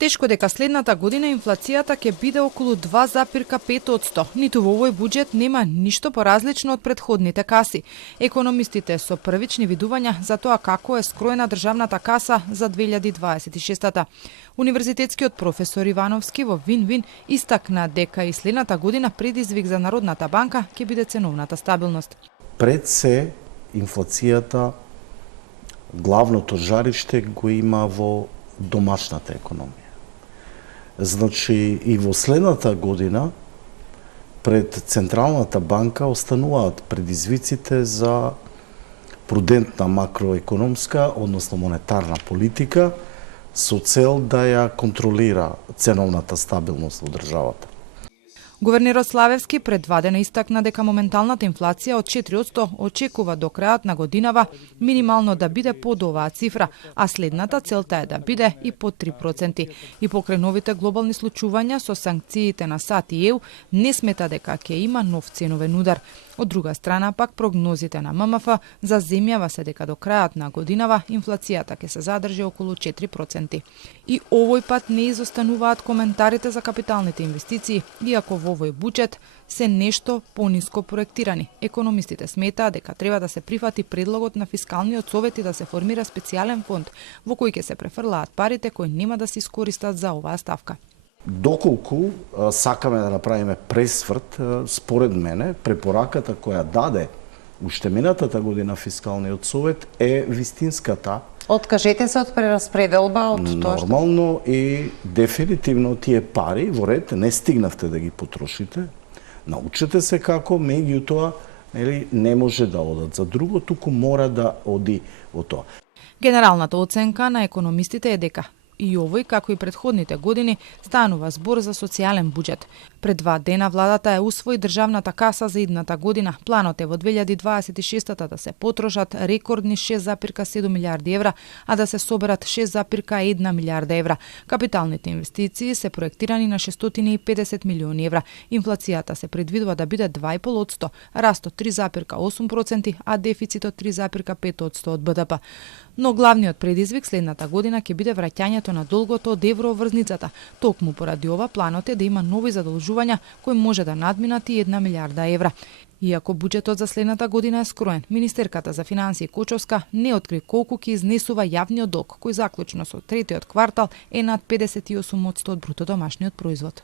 Тешко дека следната година инфлацијата ќе биде околу 2,5%. Ниту во овој буџет нема ништо поразлично од претходните каси. Економистите со првични видувања за тоа како е скроена државната каса за 2026-та. Универзитетскиот професор Ивановски во Вин-Вин истакна дека и следната година предизвик за Народната банка ќе биде ценовната стабилност. Пред се инфлацијата главното жариште го има во домашната економија. Значи и во следната година пред Централната банка остануваат предизвиците за прудентна макроекономска, односно монетарна политика со цел да ја контролира ценовната стабилност во државата. Гувернерот Славевски пред 2 дена истакна дека моменталната инфлација од 4% очекува до крајот на годинава минимално да биде под оваа цифра, а следната целта е да биде и под 3%. И покрај новите глобални случувања со санкциите на САД и ЕУ не смета дека ќе има нов ценовен удар. Од друга страна пак прогнозите на ММФ заземјава се дека до крајот на годинава инфлацијата ќе се задржи околу 4%. И овој пат не изостануваат коментарите за капиталните инвестиции, иако во овој буџет се нешто пониско проектирани. Економистите сметаат дека треба да се прифати предлогот на Фискалниот совет и да се формира специјален фонд во кој ќе се префрлаат парите кои нема да се искористат за оваа ставка. Доколку сакаме да направиме пресврт, според мене, препораката која даде уште минатата година Фискалниот совет е вистинската. Откажете се од прераспределба од тоа што... Нормално и дефинитивно тие пари во ред не стигнавте да ги потрошите. Научете се како, меѓутоа не може да одат за друго, туку мора да оди во тоа. Генералната оценка на економистите е дека и овој, како и претходните години, станува збор за социјален буџет. Пред 2 дена владата ја усвои државната каса за идната година. Планот е во 2026-та да се потрошат рекордни 6,7 милиарди евра, а да се соберат 6,1 милиарда евра. Капиталните инвестиции се проектирани на 650 милиони евра. Инфлацијата се предвидува да биде 2,5%, растот 3,8%, а дефицитот 3,5% од БДП. Но главниот предизвик следната година ќе биде враќањето на долгото од евроврзницата. Токму поради ова планот е да има нови задолжувања кои може да надминат и 1 милиарда евра. Иако буџетот за следната година е скроен, министерката за финансии Кочовска не откри колку ќе изнесува јавниот долг, кој заклучно со третиот квартал е над 58% од бруто домашниот производ.